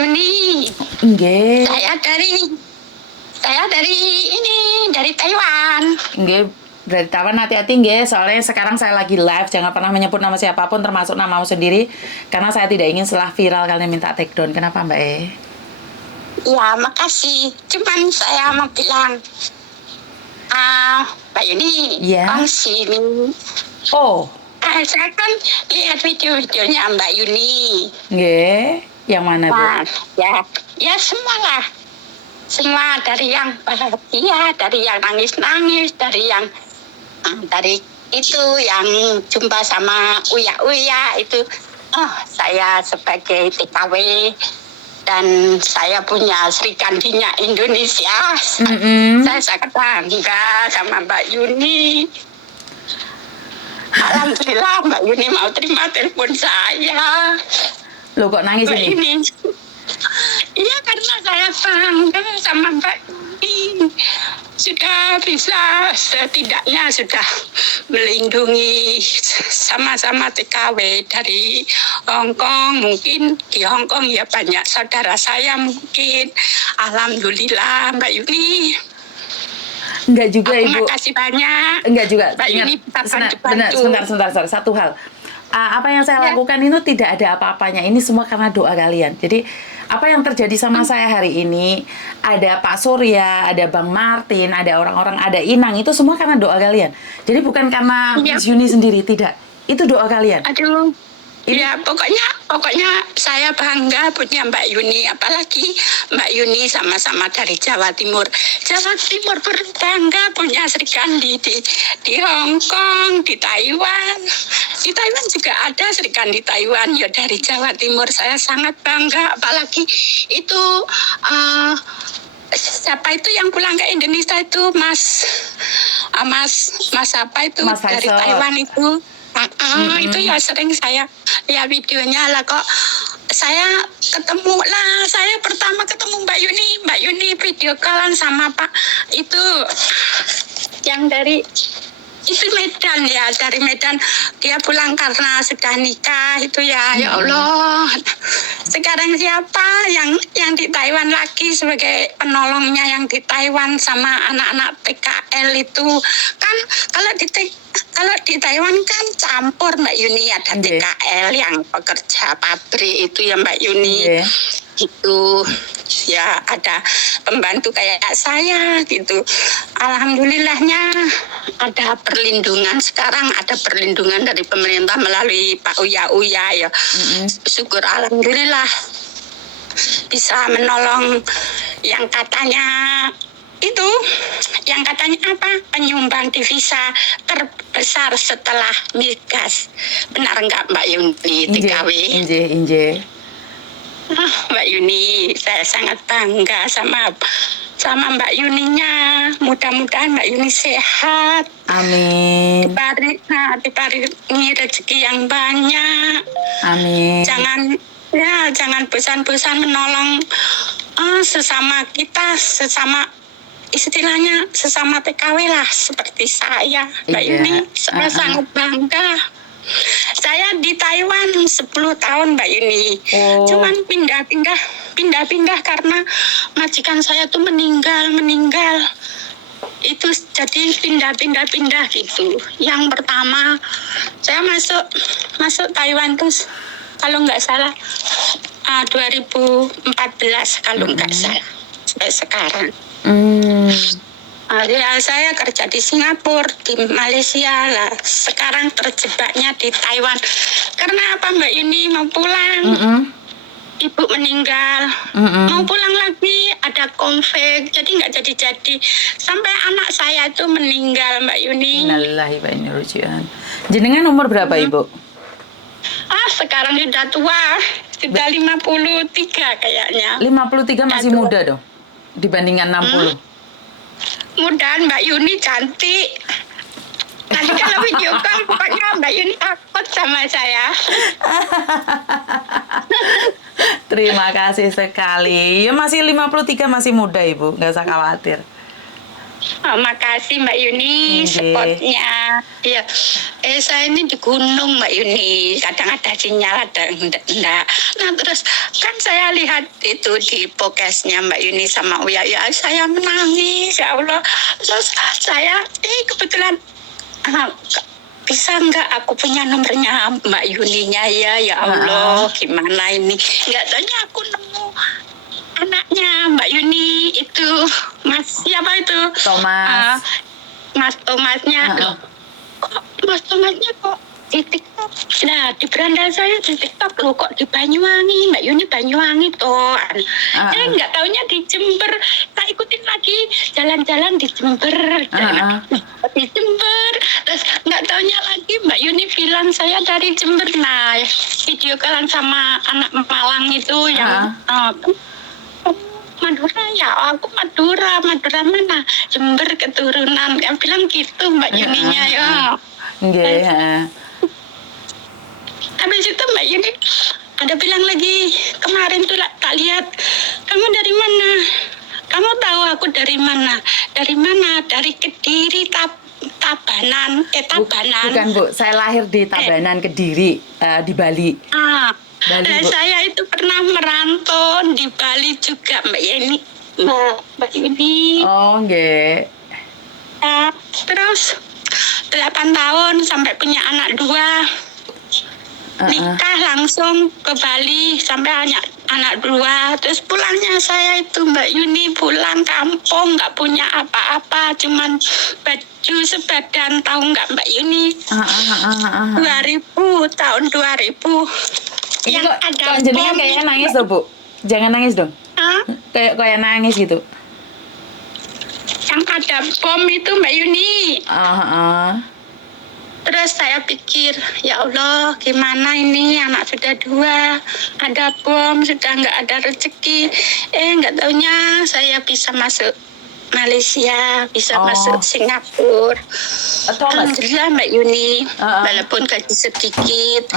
Yuni. Nggih. Saya dari Taiwan. Nggih, dari Taiwan, hati-hati nggih, soalnya sekarang saya lagi live, jangan pernah menyebut nama siapapun termasuk namamu sendiri karena saya tidak ingin setelah viral kalian minta take down. Kenapa, Mbak E? Ya, makasih. Cuman saya mau bilang, Mbak Yuni, Ya. sini. Oh, Saya kan lihat video-videonya Mbak Yuni. nggih. Yang mana, Bu? Nah, ya semua lah. Semua, dari yang bahagia, dari yang nangis-nangis, dari itu yang jumpa sama Uya itu. Oh, saya sebagai TKW dan saya punya Sri Kandinya Indonesia. Saya sangat bangga sama Mbak Yuni. Alhamdulillah Mbak Yuni mau terima telepon saya. Loh, kok nangis Mbak ini? Yuni. Iya, karena saya bangga sama Mbak Yuni. Sudah bisa, setidaknya sudah melindungi sama-sama TKW dari Hong Kong. Mungkin di Hong Kong ya banyak saudara saya mungkin. Alhamdulillah Mbak Yuni. Enggak juga, Ibu. Terima kasih banyak. Enggak juga. Mbak Yuni bisa Benar, sebentar. Satu hal. Apa yang saya lakukan itu tidak ada apa-apanya. Ini semua karena doa kalian. Jadi apa yang terjadi sama saya hari ini, ada Pak Surya, ada Bang Martin, ada orang-orang, ada Inang, itu semua karena doa kalian. Jadi bukan karena Miss Yuni sendiri, tidak. Itu doa kalian. Aduh. Ya, pokoknya saya bangga punya Mbak Yuni, apalagi Mbak Yuni sama-sama dari Jawa Timur. Jawa Timur berbangga punya Sri Kandi di Hong Kong, di Taiwan. Di Taiwan juga ada Sri Kandi Taiwan, ya dari Jawa Timur. Saya sangat bangga, apalagi itu siapa itu yang pulang ke Indonesia itu Mas apa itu Mas dari Faisal. Taiwan itu. Itu ya sering saya lihat videonya lah kok. Saya pertama ketemu Mbak Yuni video callan sama Pak itu yang dari itu Medan ya, dari Medan. Dia pulang karena sudah nikah itu ya. Ya Allah, sekarang siapa yang di Taiwan lagi sebagai penolongnya yang di Taiwan sama anak-anak PKL itu kan. Kalau di Taiwan kan campur Mbak Yuni, ada TKL yang pekerja pabrik itu ya Mbak Yuni. Itu ya ada pembantu kayak saya gitu. Alhamdulillahnya ada perlindungan, sekarang ada perlindungan dari pemerintah melalui Pak Uya ya. Syukur alhamdulillah bisa menolong yang katanya apa, penyumbang devisa terbesar setelah migas. Benar enggak Mbak Yuni TKW? Inje. Mbak Yuni, saya sangat bangga sama Mbak Yuninya. Mudah-mudahan Mbak Yuni sehat. Amin. Diparingi rezeki yang banyak. Amin. Jangan bosan-bosan menolong sesama kita, istilahnya sesama TKW lah seperti saya. Mbak Yuni, saya sangat bangga. Saya di Taiwan 10 tahun Mbak Yuni. Cuman pindah-pindah karena majikan saya tuh meninggal. Itu jadi pindah gitu. Yang pertama saya masuk Taiwan tuh kalau nggak salah 2014 kalau nggak salah sampai sekarang. Ya, saya kerja di Singapura, di Malaysia lah. Sekarang terjebaknya di Taiwan. Karena apa Mbak Yuni mau pulang? Ibu meninggal. Mau pulang lagi ada konflik, jadi nggak jadi. Sampai anak saya itu meninggal Mbak Yuni. Innalillahi wa inna ilaihi raji'un. Jenengan umur berapa Ibu? Sekarang sudah tua, sudah 53 kayaknya. 53 masih muda dong dibandingkan 60. Mudahan Mbak Yuni cantik. Nanti kalau video call pokoknya Mbak Yuni takut sama saya. Terima kasih sekali. Ya masih 53, masih muda Ibu, nggak usah khawatir. Oh, makasih Mbak Yuni, Nggih. spotnya. Iya, saya ini di gunung Mbak Yuni. Kadang ada sinyal, ada enggak. Nah terus kan saya lihat itu di podcastnya Mbak Yuni sama Uya, ya saya menangis ya Allah. Terus saya kebetulan bisa nggak aku punya nomornya Mbak Yuninya ya Allah, gimana ini? Nggak tanya aku nemu anaknya Mbak Yuni itu, Mas siapa itu? Thomas. Mas Thomasnya loh. Kok Mas Thomasnya kok di TikTok? Nah di beranda saya di TikTok loh, kok di Banyuwangi, Mbak Yuni Banyuwangi toh. Saya nggak taunya di Jember. Tak ikutin lagi jalan-jalan di Jember. Di Jember. Terus nggak taunya lagi Mbak Yuni bilang saya dari Jember. Nah video kalian sama anak Malang itu yang Madura ya, aku Madura mana? Jember keturunan, yang bilang gitu Mbak Yuninya ya. Nggih, Habis itu Mbak Yuni ada bilang lagi, kemarin tuh tak lihat, kamu dari mana? Kamu tahu aku dari mana? Dari mana? Dari Kediri, Tabanan, Tabanan. Bukan Bu, saya lahir di Tabanan, Kediri, di Bali. Bali, Bu. Saya itu pernah merantau di Bali juga Mbak Yuni. Mbak Yuni. Oh, nggih. Terus 8 tahun sampai punya anak 2. Nikah langsung ke Bali sampai anak 2. Terus pulangnya saya itu Mbak Yuni pulang kampung nggak punya apa-apa, cuman baju sebadan, tahu nggak Mbak Yuni? 2000, tahun 2000. Ini yang kok, ada kok jenengan kayaknya nangis tuh Bu. Jangan nangis dong. Kayak nangis gitu. Yang ada bom itu Mbak Yuni. Terus saya pikir, ya Allah gimana ini, anak sudah 2, ada bom, sudah nggak ada rezeki. Nggak taunya saya bisa masuk Malaysia, bisa masuk Singapura. Alhamdulillah Mbak Yuni, walaupun gaji sedikit,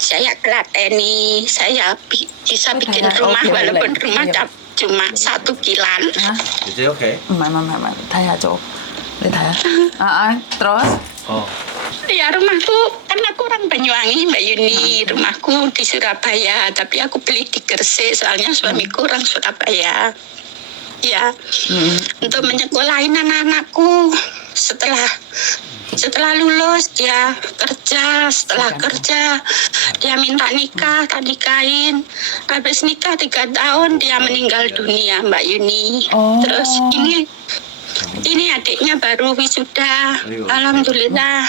saya kelateni, saya bisa bikin rumah, walaupun rumah cuma 1 kilan. Is it okay? Mama, tayacho. Terus? Ya rumahku, kan aku orang Banyuwangi Mbak Yuni, rumahku di Surabaya, tapi aku beli di Gresik soalnya suamiku orang Surabaya. Ya, untuk menyekolahin anak-anakku. Setelah lulus dia kerja, setelah kerja dia minta nikah, tak nikahin. Habis nikah 3 tahun dia meninggal dunia Mbak Yuni. Terus ini adiknya baru wisuda, alhamdulillah.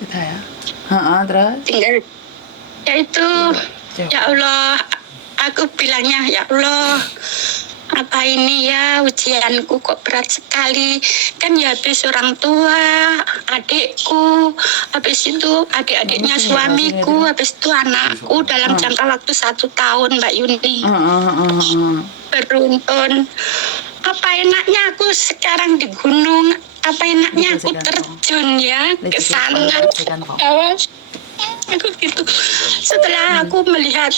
Terus? Tinggal ya itu, ya Allah, aku bilangnya ya Allah, apa ini ya, ujianku kok berat sekali. Kan ya habis orang tua, adikku, habis itu adik-adiknya suamiku, habis itu anakku dalam jangka waktu 1 tahun Mbak Yuni. Beruntun. Apa enaknya aku sekarang di gunung, apa enaknya aku terjun ya ke sana. Aku gitu. Setelah aku melihat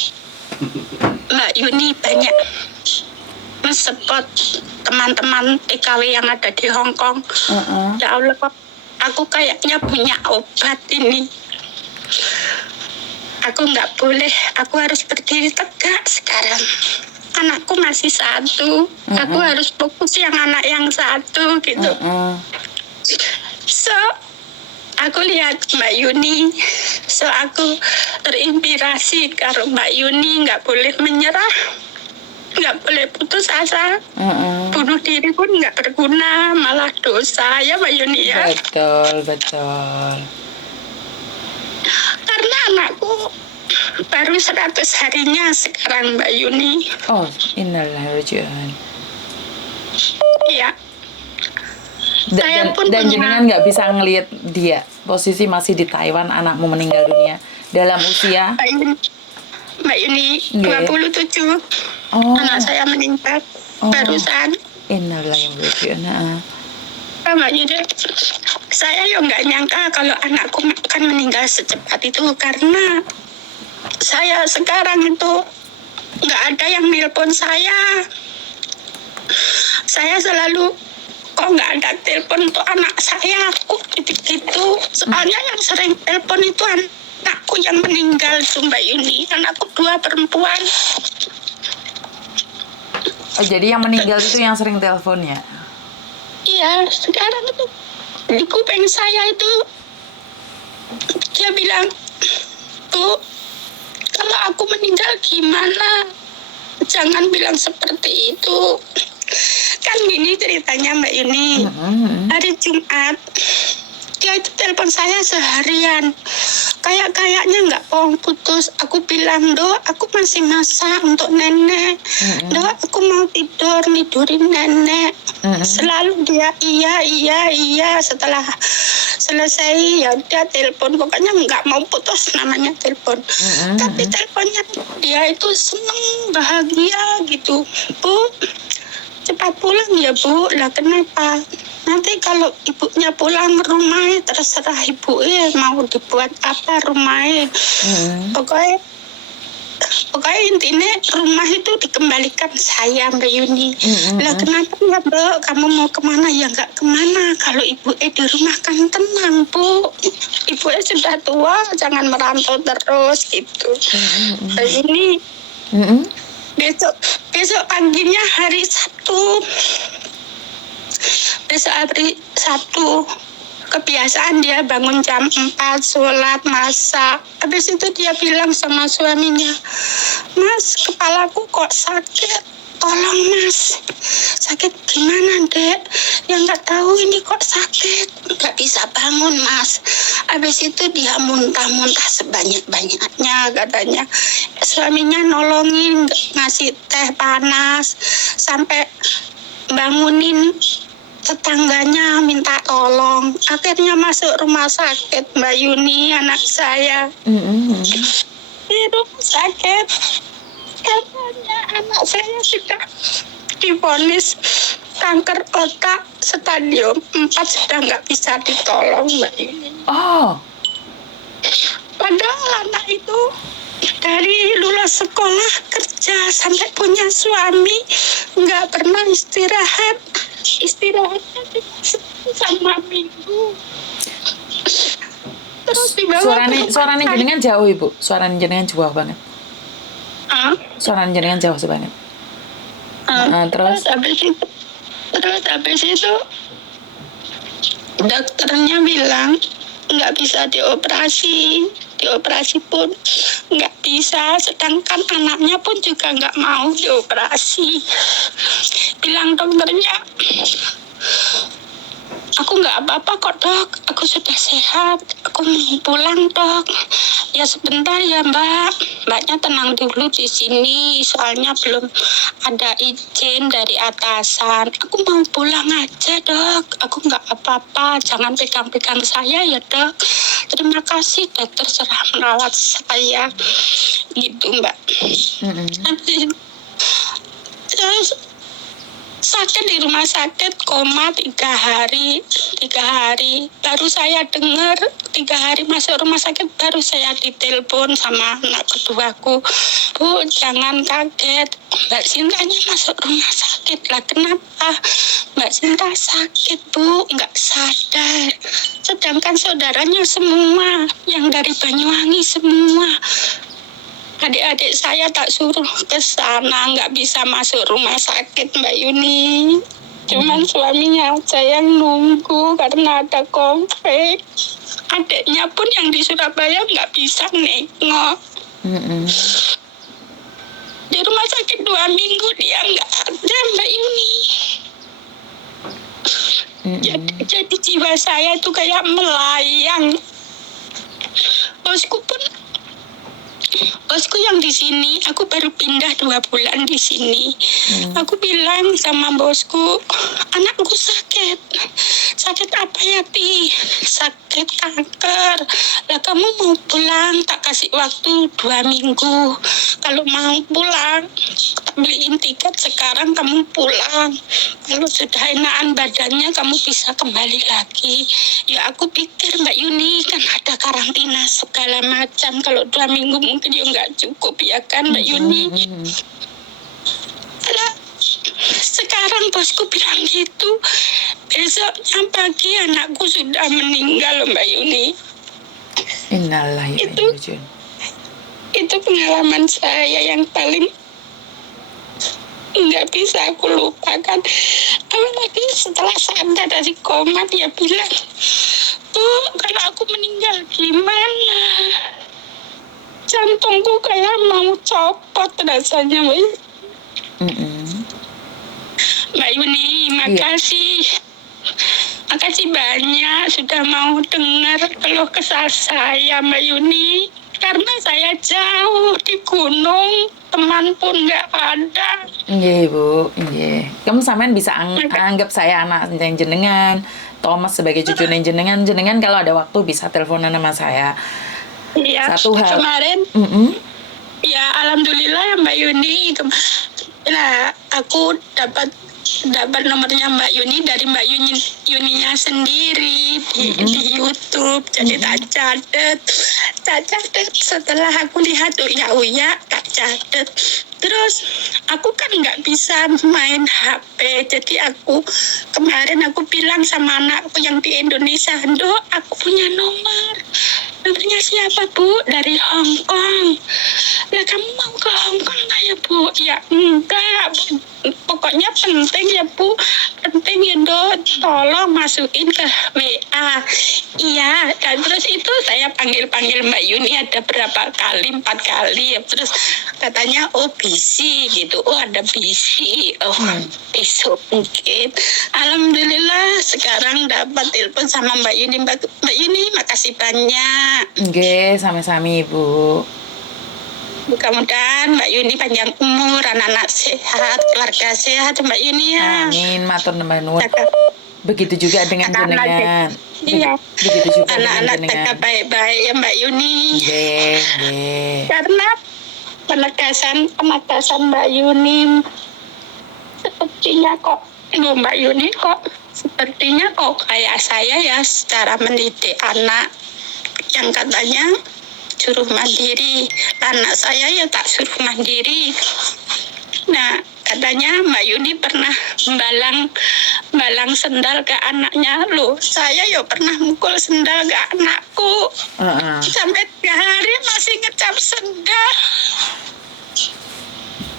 Mbak Yuni banyak men-support teman-teman TKW yang ada di Hong Kong. Ya Allah, aku kayaknya punya obat ini. Aku nggak boleh, aku harus berdiri tegak sekarang. Anakku masih 1, aku harus fokus yang anak yang 1 gitu. So, aku lihat Mbak Yuni, so aku terinspirasi kalau Mbak Yuni nggak boleh menyerah, nggak boleh putus asa. Bunuh diri pun nggak berguna, malah dosa ya Mbak Yuni ya. Betul. Karena anakku baru 100 harinya sekarang Mbak Yuni. Oh, innalillahi. Iya. Saya pun dan punya- jenengan nggak bisa ngelihat dia posisi masih di Taiwan, anakmu meninggal dunia dalam usia Mbak Yuni 27. Anak saya meninggal barusan. Innalillahi. Mbak Yuni, saya yo nggak nyangka kalau anakku akan meninggal secepat itu, karena saya sekarang itu nggak ada yang nelpon saya. Saya selalu kok nggak ada telepon untuk anak saya, aku gitu. Soalnya yang sering telepon itu anakku yang meninggal tuh Mbak Yuni, anakku 2 perempuan. Oh, jadi yang meninggal itu yang sering telepon ya? Iya, sekarang itu di kuping saya itu dia bilang, Bu, kalau aku meninggal gimana? Jangan bilang seperti itu. Kan gini ceritanya Mbak Yuni. Hari Jumat dia itu telepon saya seharian. Kayaknya nggak mau putus. Aku bilang, Dok, aku masih masak untuk nenek. Dok, aku mau tidurin nenek. Selalu dia iya. Setelah selesai ya udah telepon. Pokoknya nggak mau putus namanya telepon. Tapi teleponnya dia itu seneng, bahagia gitu. Bu, cepat pulang ya Bu. Lah kenapa? Nanti kalau ibunya pulang rumah terserah ibu mau dibuat apa rumahnya. Pokoknya intinya rumah itu dikembalikan saya Mbak Yuni. Lah kenapa ya Mbak, kamu mau kemana? Ya nggak kemana, kalau ibu di rumah kan tenang Bu. Ibu sudah tua, jangan merantau terus gitu. Mbak Yuni, besok paginya hari Sabtu. Besok hari Sabtu, kebiasaan dia bangun jam 4, sholat, masak. Habis itu dia bilang sama suaminya, Mas, kepalaku kok sakit. Tolong Mas, sakit gimana Dek? Ya nggak tahu ini kok sakit, nggak bisa bangun Mas. Habis itu dia muntah-muntah sebanyak-banyaknya katanya. Suaminya nolongin, ngasih teh panas, sampai bangunin tetangganya minta tolong. Akhirnya masuk rumah sakit Mbak Yuni, anak saya. Di rumah sakit katanya anak saya sudah divonis kanker otak stadium 4, sudah nggak bisa ditolong Mbak Yuni. Oh, Padahal anak itu dari lulus sekolah, kerja, sampai punya suami, nggak pernah istirahat. Istirahatnya sama minggu. Terus dibawa suaranya jenengan jauh Ibu. Suaranya jenengan jauh banget. Suaranya jenengan jauh banget. Terus habis itu dokternya bilang nggak bisa dioperasi pun nggak bisa, sedangkan anaknya pun juga nggak mau dioperasi. Bilang dokternya, aku nggak apa-apa kok Dok, aku sudah sehat, aku mau pulang Dok. Ya sebentar ya Mbaknya tenang dulu di sini, soalnya belum ada izin dari atasan. Aku mau pulang aja Dok, aku nggak apa-apa, jangan pegang-pegang saya ya Dok. Terima kasih dokter sudah merawat saya, gitu Mbak. Terus sakit di rumah sakit, koma 3 hari. Baru saya dengar 3 hari masuk rumah sakit, baru saya ditelepon sama anak keduaku, Bu, jangan kaget, Mbak Sintanya masuk rumah sakit. Lah kenapa? Mbak Sinta sakit Bu, nggak sadar. Sedangkan saudaranya semua, yang dari Banyuwangi semua. Adik-adik saya tak suruh ke sana, nggak bisa masuk rumah sakit Mbak Yuni. Cuman suaminya aja yang nunggu karena ada konflik. Adiknya pun yang di Surabaya nggak bisa nengok. Di rumah sakit 2 minggu dia nggak ada Mbak Yuni. Jadi jiwa saya itu kayak melayang. Bosku yang di sini, aku baru pindah 2 bulan di sini. Aku bilang sama bosku, anakku sakit. Sakit apa ya Ti? Sakit kanker. Lah kamu mau pulang, tak kasih waktu 2 minggu. Kalau mau pulang, tak beliin tiket sekarang kamu pulang. Kalau sudah enakan badannya kamu bisa kembali lagi. Ya aku pikir Mbak Yuni kan ada karantina segala macam. Kalau 2 minggu mungkin ya nggak cukup ya kan Mbak Yuni. Sekarang bosku bilang gitu. Besoknya pagi anakku sudah meninggal, Mbak Yuni. Innalillahi wa inna ilaihi raji'un. Itu pengalaman saya yang paling nggak bisa aku lupakan. Apalagi setelah sadar dari koma, dia bilang, "Bu, kalau aku meninggal gimana? Jantungku kayak mau copot rasanya." Mbak Yuni, makasih. Makasih banyak sudah mau dengar keluh kesah saya, Mbak Yuni. Karena saya jauh di gunung, teman pun nggak ada. Iya, Bu. Iya. Kamu sampean bisa anggap saya anak jenengan, Thomas sebagai cucu jenengan. Jenengan kalau ada waktu bisa teleponan sama saya. Iya, Satu hal. kemarin, ya alhamdulillah ya Mbak Yuni. Nah, aku dapat nomornya Mbak Yuni dari Mbak Yuninya sendiri di YouTube. Jadi tak catet setelah aku lihat uya tak catet. Terus aku kan nggak bisa main HP, jadi kemarin aku bilang sama anakku yang di Indonesia, "Dok, aku punya nomornya siapa, Bu? Dari Hong Kong." "Lah kamu mau ke Hong Kong nggak ya, Bu?" "Ya enggak, pokoknya penting ya, Bu. Penting ya, Dok, tolong masukin ke WA." "Iya." Dan terus itu saya panggil Mbak Yuni ada berapa kali, 4 kali ya. Terus katanya, "Oh busy gitu." "Oh ada busy." "Oh besok mungkin." Alhamdulillah sekarang dapat telepon sama Mbak Yuni. Mbak Yuni, makasih banyak. Oke, sami-sami, Bu. Mudah-mudahan Mbak Yuni panjang umur, anak-anak sehat, keluarga sehat, Mbak Yuni ya. Amin, matur nembah nuwun. Begitu juga dengan jenengan. Iya. Begitu juga dengan Anak-anak jenengan. jaga baik-baik ya Mbak Yuni. Nggih. Karena penegasan Mbak Yuni sepertinya kok Mbak Yuni kok sepertinya kok kayak saya ya, secara mendidik anak yang katanya suruh mandiri. Anak saya ya tak suruh mandiri. Nah, katanya Mbak Yuni pernah membalang sendal ke anaknya. Loh, saya ya pernah mukul sendal ke anakku. Sampai 3 hari masih ngecap sendal.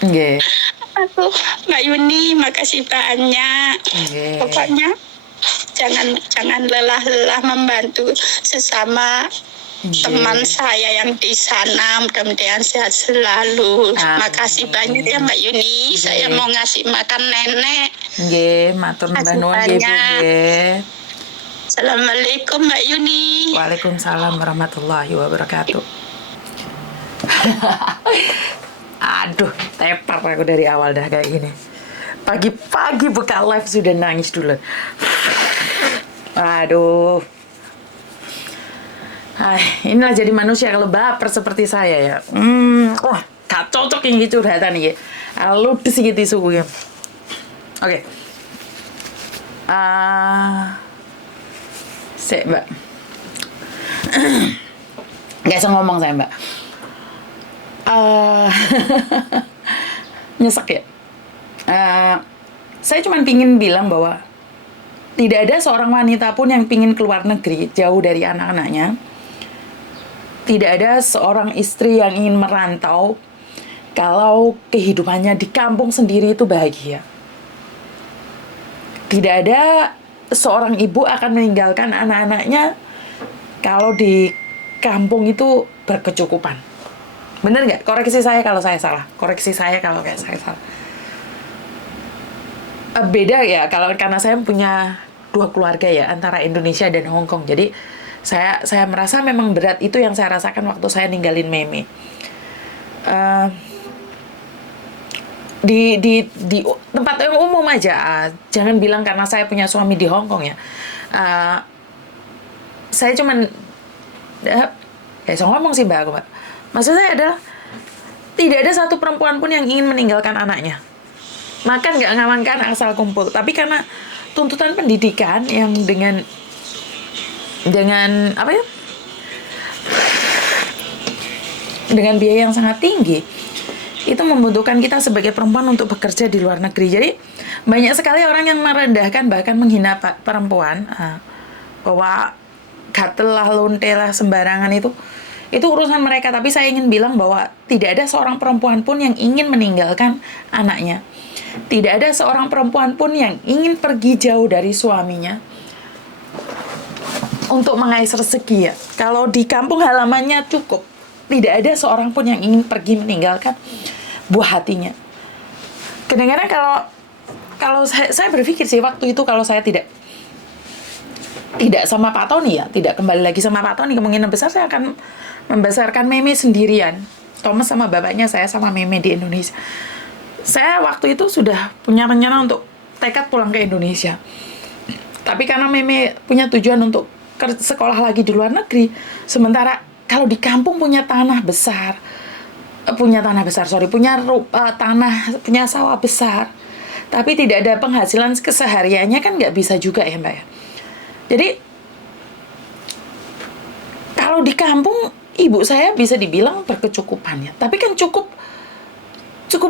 Nggih. Aduh, Mbak Yuni, makasih banyak. Pokoknya jangan lelah-lelah membantu sesama teman saya yang di sana. Mudah-mudahan sehat selalu. Makasih banyak ya Mbak Yuni. Saya mau ngasih makan nenek. Nggih, matur nuwun nggih, Bu. Nggih. Assalamualaikum Mbak Yuni. Waalaikumsalam warahmatullahi wabarakatuh. Aduh, tepar aku dari awal dah kayak gini. Pagi-pagi buka live sudah nangis dulu. Aduh. Inilah jadi manusia kalau baper seperti saya ya. Wah, gak cocok yang gitu curhatan nih. Ludes gitu suku ya. Oke. Mbak. Gak bisa ngomong saya, Mbak. Nyesek ya. Saya cuma pingin bilang bahwa tidak ada seorang wanita pun yang pingin keluar negeri jauh dari anak-anaknya. Tidak ada seorang istri yang ingin merantau kalau kehidupannya di kampung sendiri itu bahagia. Tidak ada seorang ibu akan meninggalkan anak-anaknya kalau di kampung itu berkecukupan. Bener nggak? Koreksi saya kalau saya salah. Koreksi saya kalau kayak saya salah. Beda ya karena saya punya 2 keluarga ya, antara Indonesia dan Hong Kong. Jadi saya merasa memang berat itu yang saya rasakan waktu saya ninggalin Meme. Di tempat yang umum aja, jangan bilang karena saya punya suami di Hong Kong ya. Saya cuman saya ngomong sih Mbak. Maksud saya adalah tidak ada satu perempuan pun yang ingin meninggalkan anaknya. Makan nggak ngamankan asal kumpul. Tapi karena tuntutan pendidikan yang dengan apa ya? Dengan biaya yang sangat tinggi. itu membutuhkan kita sebagai perempuan untuk bekerja di luar negeri. Jadi banyak sekali orang yang merendahkan bahkan menghina perempuan, bahwa gatel lah, lonte lah, sembarangan itu urusan mereka. Tapi saya ingin bilang bahwa tidak ada seorang perempuan pun yang ingin meninggalkan anaknya. Tidak ada seorang perempuan pun yang ingin pergi jauh dari suaminya untuk mengais rezeki ya. Kalau di kampung halamannya cukup. Tidak ada seorang pun yang ingin pergi meninggalkan buah hatinya. Kadang-kadang kalau saya berpikir sih waktu itu, kalau saya tidak sama Pak Tony ya, tidak kembali lagi sama Pak Tony, kemungkinan besar saya akan membesarkan Meme sendirian. Thomas sama bapaknya, saya sama Meme di Indonesia. Saya waktu itu sudah punya rencana untuk tekad pulang ke Indonesia. Tapi karena Meme punya tujuan untuk sekolah lagi di luar negeri, sementara kalau di kampung punya tanah besar, punya sawah besar, tapi tidak ada penghasilan kesehariannya, kan nggak bisa juga ya Mbak ya. Jadi kalau di kampung ibu saya bisa dibilang berkecukupan ya, tapi kan cukup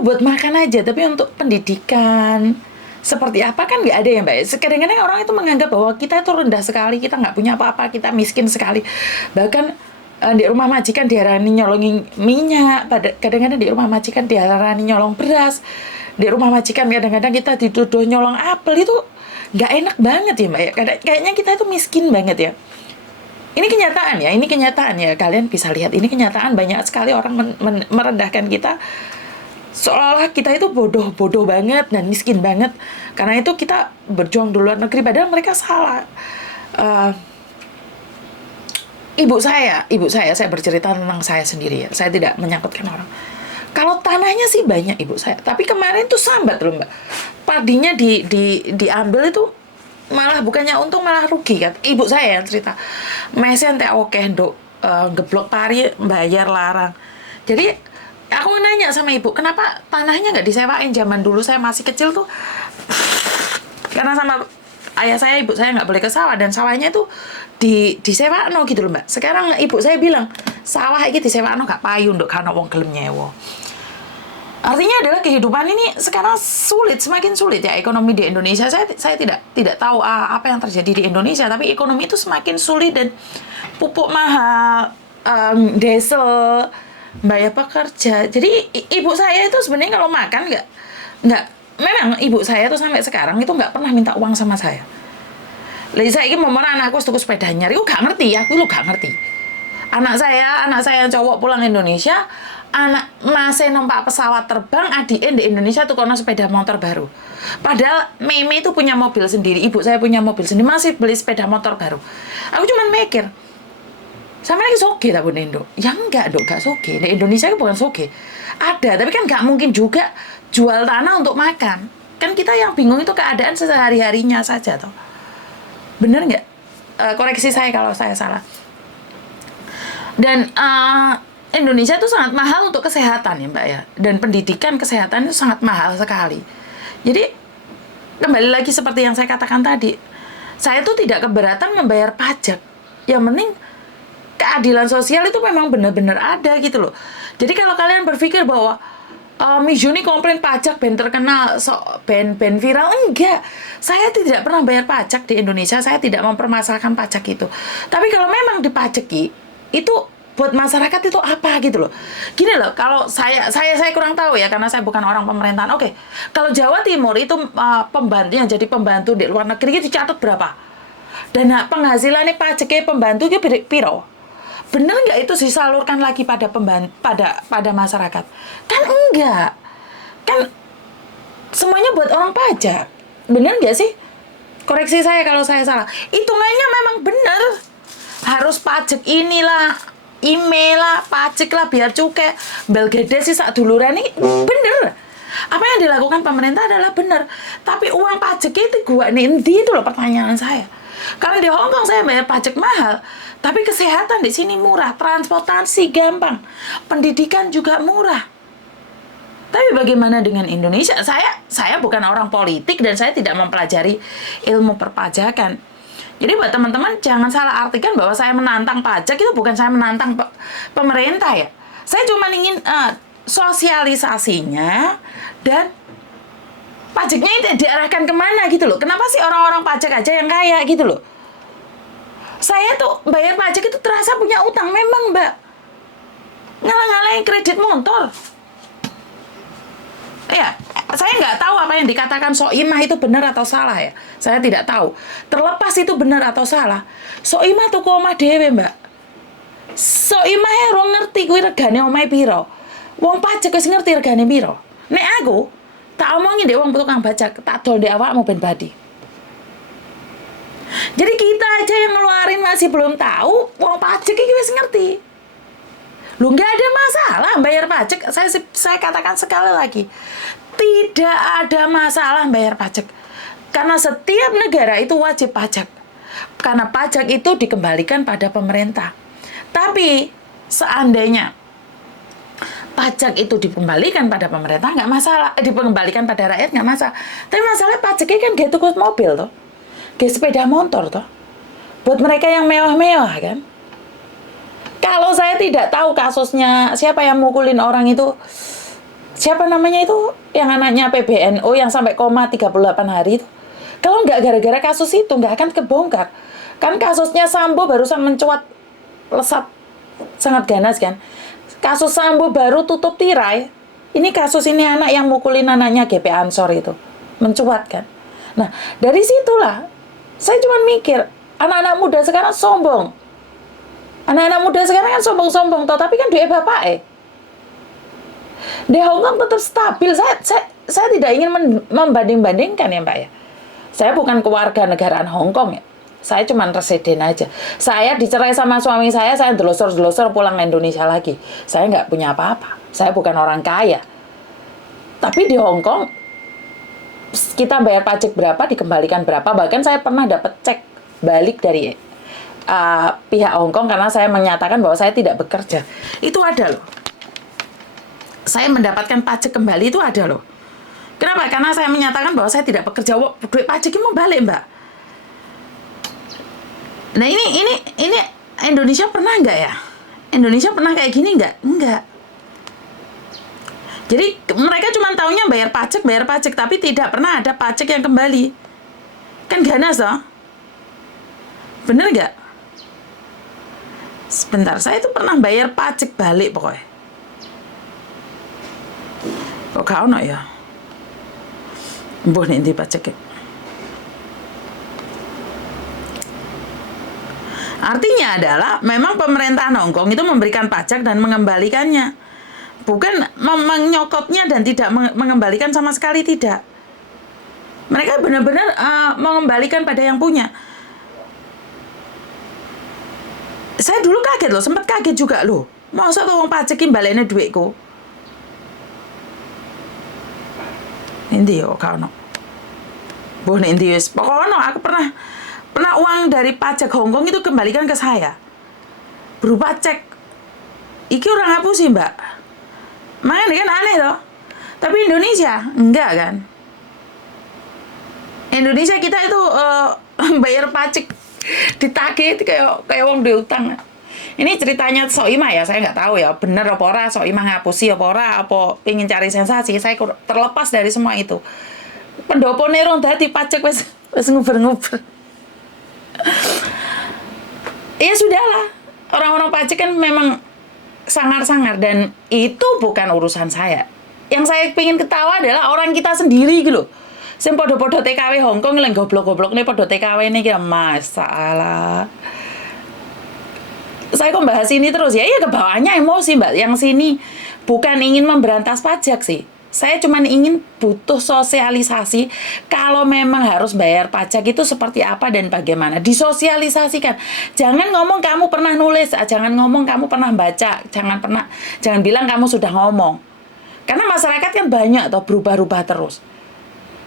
buat makan aja, tapi untuk pendidikan seperti apa kan nggak ada ya Mbak. Kadang-kadang orang itu menganggap bahwa kita itu rendah sekali, kita nggak punya apa-apa, kita miskin sekali. Bahkan di rumah majikan diarani nyolongin minyak, kadang-kadang di rumah majikan diarani nyolong beras, di rumah majikan kadang-kadang kita dituduh nyolong apel. Itu nggak enak banget ya Mbak ya. Kayaknya kita itu miskin banget ya. Ini kenyataan ya, kalian bisa lihat, ini kenyataan. Banyak sekali orang merendahkan kita, seolah-olah kita itu bodoh banget dan miskin banget. Karena itu kita berjuang di luar negeri, padahal mereka salah. Ibu saya bercerita tentang saya sendiri ya. Saya tidak menyangkutkan orang. Kalau tanahnya sih banyak ibu saya, tapi kemarin tuh sambat loh Mbak. Padinya diambil itu malah bukannya untung malah rugi kan. Ibu saya yang cerita. Mesen teh oke nduk geblok pari bayar larang. Jadi aku nanya sama ibu, kenapa tanahnya nggak disewain? Zaman dulu saya masih kecil tuh, karena sama ayah saya, ibu saya nggak boleh ke sawah, dan sawahnya itu disewakno gitu loh Mbak. Sekarang ibu saya bilang, sawah iki disewakno gak payu nduk kana wong gelem nyewa. Artinya adalah kehidupan ini sekarang semakin sulit ya, ekonomi di Indonesia. Saya tidak tahu apa yang terjadi di Indonesia, tapi ekonomi itu semakin sulit dan pupuk mahal, diesel, bayar pekerja. Jadi ibu saya itu sebenarnya kalau makan nggak memang ibu saya tuh sampai sekarang itu nggak pernah minta uang sama saya. Lah saya ini mau anakku tuku sepeda anyar, aku gak ngerti. Anak saya yang cowok pulang Indonesia, anak masih numpak pesawat terbang, adiknya di Indonesia tuh kono sepeda motor baru. Padahal Meme itu punya mobil sendiri, ibu saya punya mobil sendiri, masih beli sepeda motor baru. Aku cuman mikir, sama lagi soge tak Bu Nendo? Ya enggak dok, gak soge. Di Indonesia itu bukan soge. Ada, tapi kan gak mungkin juga jual tanah untuk makan. Kan kita yang bingung itu keadaan sehari-harinya saja toh. Bener nggak? Koreksi saya kalau saya salah. Dan Indonesia itu sangat mahal untuk kesehatan ya Mbak ya. Dan pendidikan kesehatan itu sangat mahal sekali. Jadi kembali lagi seperti yang saya katakan tadi, saya tuh tidak keberatan membayar pajak. Yang penting keadilan sosial itu memang benar-benar ada gitu loh. Jadi kalau kalian berpikir bahwa Mijuni komplain pajak ben terkenal, ben viral, enggak. Saya tidak pernah bayar pajak di Indonesia, saya tidak mempermasalahkan pajak itu. Tapi kalau memang dipajaki, itu buat masyarakat itu apa gitu loh. Gini loh, kalau saya kurang tahu ya, karena saya bukan orang pemerintahan. Oke, kalau Jawa Timur itu pembantu yang jadi pembantu di luar negeri itu dicatat berapa? Dan penghasilannya pajaknya pembantu itu piro? Bener nggak itu disalurkan lagi pada pada masyarakat? Kan enggak. Kan semuanya buat orang pajak. Bener nggak sih? Koreksi saya kalau saya salah. Hitungannya memang bener. Harus pajak inilah, email lah, pajak lah, biar cukai. Bel gede sih sak duluran ini bener. Apa yang dilakukan pemerintah adalah bener. Tapi uang pajak itu gua nih, itu loh pertanyaan saya. Karena di Hong Kong saya bayar pajak mahal, tapi kesehatan di sini murah, transportasi gampang, pendidikan juga murah. Tapi bagaimana dengan Indonesia? Saya bukan orang politik dan saya tidak mempelajari ilmu perpajakan. Jadi buat teman-teman jangan salah artikan bahwa saya menantang pajak, itu bukan saya menantang pemerintah ya. Saya cuma ingin sosialisasinya dan pajaknya itu diarahkan kemana gitu loh. Kenapa sih orang-orang pajak aja yang kaya gitu loh? Saya tuh bayar pajak itu terasa punya utang. Memang Mbak, ngalah-ngalahin kredit motor. Ya, saya nggak tahu apa yang dikatakan Soimah itu benar atau salah ya. Saya tidak tahu. Terlepas itu benar atau salah, Soimah tuku omah dhewe, Mbak. Soimah ora ngerti kuwi regane omahe piro. Wong pajak wis ngerti regane piro. Nek aku tak omongin deh wong tukang pajak, tak dol ndek awakmu ben badi. Jadi kita aja yang ngeluarin masih belum tahu, wong pajak iki wis ngerti. Lu nggak ada masalah bayar pajak. Saya katakan sekali lagi, tidak ada masalah bayar pajak. Karena setiap negara itu wajib pajak. Karena pajak itu dikembalikan pada pemerintah. Tapi seandainya pajak itu dikembalikan pada pemerintah nggak masalah, dikembalikan pada rakyat nggak masalah. Tapi masalahnya pajaknya kan kayak tukut mobil toh, kayak sepeda motor toh. Buat mereka yang mewah-mewah kan. Kalau saya tidak tahu kasusnya siapa yang mukulin orang itu, siapa namanya itu, yang anaknya PBNU yang sampai koma 38 hari itu. Kalau nggak gara-gara kasus itu nggak akan kebongkar. Kan kasusnya Sambo barusan mencuat lesat sangat ganas kan. Kasus Sambo baru tutup tirai. Ini kasus ini anak yang mukulin anaknya GP Ansor itu mencuat kan. Nah dari situlah saya cuma mikir, anak-anak muda sekarang sombong. Anak-anak muda sekarang kan sombong-sombong toh, tapi kan duit bapak di Hongkong tetap stabil. Saya tidak ingin membanding-bandingkan ya Mbak ya. Saya bukan kewarganegaraan Hongkong ya. Saya cuma residen aja. Saya dicerai sama suami saya delosor-delosor pulang ke Indonesia lagi. Saya nggak punya apa-apa. Saya bukan orang kaya. Tapi di Hongkong, kita bayar pajak berapa, dikembalikan berapa. Bahkan saya pernah dapat cek balik dari pihak Hongkong karena saya menyatakan bahwa saya tidak bekerja. Itu ada loh. Saya mendapatkan pajak kembali itu ada loh. Kenapa? Karena saya menyatakan bahwa saya tidak bekerja. Duit pajaknya mau balik Mbak. Nah ini Indonesia pernah nggak ya? Indonesia pernah kayak gini nggak? Enggak. Jadi mereka cuma taunya bayar pajak, tapi tidak pernah ada pajak yang kembali. Kan ganas toh? Bener nggak? Sebentar, saya itu pernah bayar pajak balik pokoknya. Kok gak ono ya? Mbuh nek ndi pajaknya. Artinya adalah memang pemerintah Hongkong itu memberikan pajak dan mengembalikannya. Bukan menyokotnya dan tidak mengembalikan sama sekali, tidak. Mereka benar-benar mengembalikan pada yang punya. Saya dulu kaget loh, sempat kaget juga loh. Masa tuh wong pajakin balene duitku. Endi yo kaono. Boh nek endi wis. Pokoknya aku pernah uang dari pajak Hongkong itu kembalikan ke saya. Berupa cek. Iki orang apa sih, Mbak? Makanya kan aneh loh. Tapi Indonesia enggak kan? Indonesia kita itu bayar pajak ditagih kayak wong diutang. Ini ceritanya Soimah ya, saya nggak tahu ya bener apa ora Soimah ngapusi apa ora, apa pengen cari sensasi. Saya terlepas dari semua itu. Pendopo nerong dadi pajak wis nguber-nguber. Ya sudahlah, orang-orang pajak kan memang sangar-sangar dan itu bukan urusan saya. Yang saya pengen ketawa adalah orang kita sendiri gitu loh. Sing podo-podo TKW Hongkong leng goblok-goblok nih podo TKW ini kira masalah. Saya kok bahas ini terus ya, ke bawahnya emosi Mbak. Yang sini bukan ingin memberantas pajak sih. Saya cuma ingin butuh sosialisasi kalau memang harus bayar pajak itu seperti apa dan bagaimana. Disosialisasikan. Jangan ngomong kamu pernah nulis, jangan ngomong kamu pernah baca, jangan bilang kamu sudah ngomong. Karena masyarakat kan banyak atau berubah-ubah terus.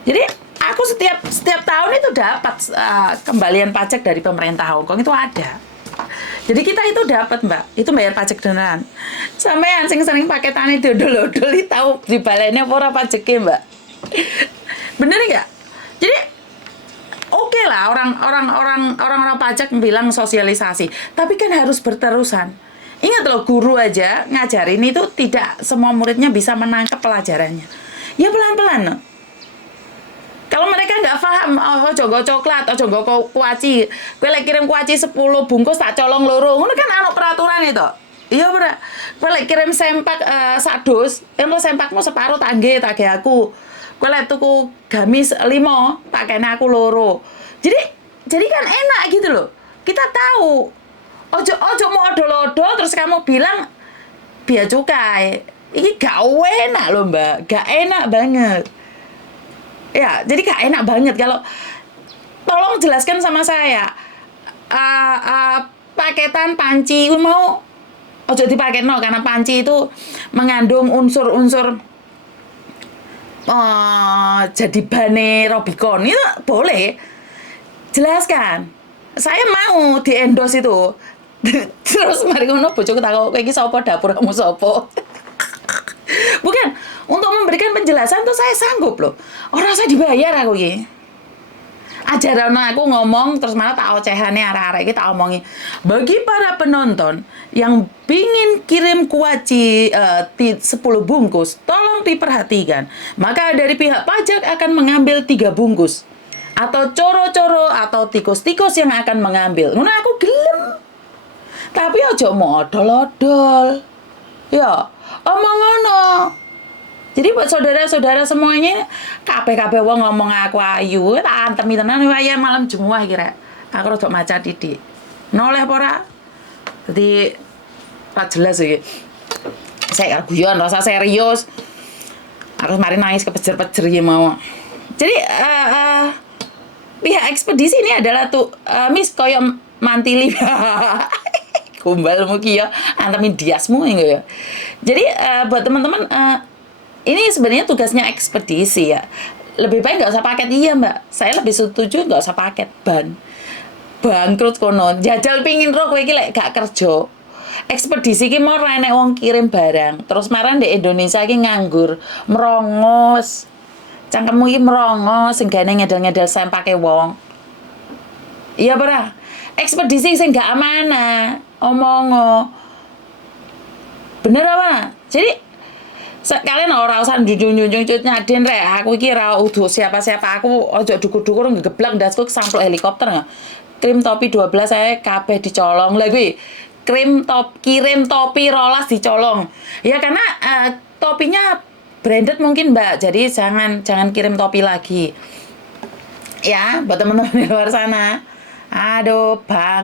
Jadi aku setiap tahun itu dapat kembalian pajak dari pemerintah Hongkong itu ada. Jadi kita itu dapat Mbak, itu bayar pajak beneran. Sampai sing sering paketan itu dulu tahu di balennya ora pajaknya Mbak. Bener nggak? Jadi oke lah orang pajak bilang sosialisasi, tapi kan harus berterusan. Ingat loh, guru aja ngajarin itu tidak semua muridnya bisa menangkap pelajarannya. Ya pelan-pelan. Kalau mereka nggak paham, oh jogo coklat, oh jogo kuaci, kowe lek kirim kuaci 10 bungkus tak colong loro, ngono kan ana peraturan itu. Iya ora. Kowe lek kirim sempak sak dus, engko sempakmu separo tak nggih aku. Kowe lek tuku gamis 5, tak kene aku loro. Jadi kan enak gitu loh. Kita tahu. Ojo mau odol-odol terus kamu bilang bea cukai. Ini gak enak loh Mbak, gak enak banget. Ya, jadi gak enak banget kalau tolong jelaskan sama saya. Paketan panci mau ojo dipakai karena panci itu mengandung unsur-unsur jadi bane Robicon itu boleh. Jelaskan. Saya mau di endorse itu. Terus mari ngono bojoku takok kowe iki sapa dapurmu sapa? Bukan, untuk memberikan penjelasan tuh saya sanggup loh. Orang saya dibayar aku iki. Ajaran aku ngomong terus malah tak ocehane arek-arek iki tak omongi. Bagi para penonton yang pingin kirim kuaci 10 bungkus, tolong diperhatikan. Maka dari pihak pajak akan mengambil 3 bungkus. Atau coro-coro atau tikus-tikus yang akan mengambil. Ngono aku gelem. Tapi ojo mau odol-odol. Ya, omong ngono. Jadi buat saudara-saudara semuanya, kabeh-kabeh wong ngomong aku ayu, tak antemi tenan ya malam Jumat kira. Aku rada maca titik. Noleh apa ora? Dadi ora jelas iki. Saya guyon rasa serius. Aku kemarin nangis kepejer-pejer ya mau. Jadi pihak ekspedisi ini adalah tuh Miss koyo mantili. Kumbalmu ki ya, antemin diasmu ya. Jadi buat teman-teman ini sebenarnya tugasnya ekspedisi ya. Lebih baik nggak usah paket, iya Mbak. Saya lebih setuju nggak usah paket ban. Bangkrut kono. Jajal pingin roh kowe iki lek gak kerja. Ekspedisi ki mau enek wong kirim barang. Terus marang di Indonesia ki nganggur, merongos. Cangkemmu iki merongos sing gane ngedel-ngedel sempake wong. Iya ora? Ekspedisi sing gak amanah. Omongo. Bener apa? Jadi kalian ora usah njunjung-njunjung nyaden rek. Aku iki ora uduh siapa-siapa. Aku ojo dukur-dukur ngegeblak ndasku kesampluk helikopter nggak. Krim topi 12 saya kabeh dicolong. Lah kuwi kirim topi rolas dicolong. Ya karena topinya branded mungkin Mbak. Jadi jangan kirim topi lagi. Ya, buat teman-teman di luar sana. Aduh, Bang.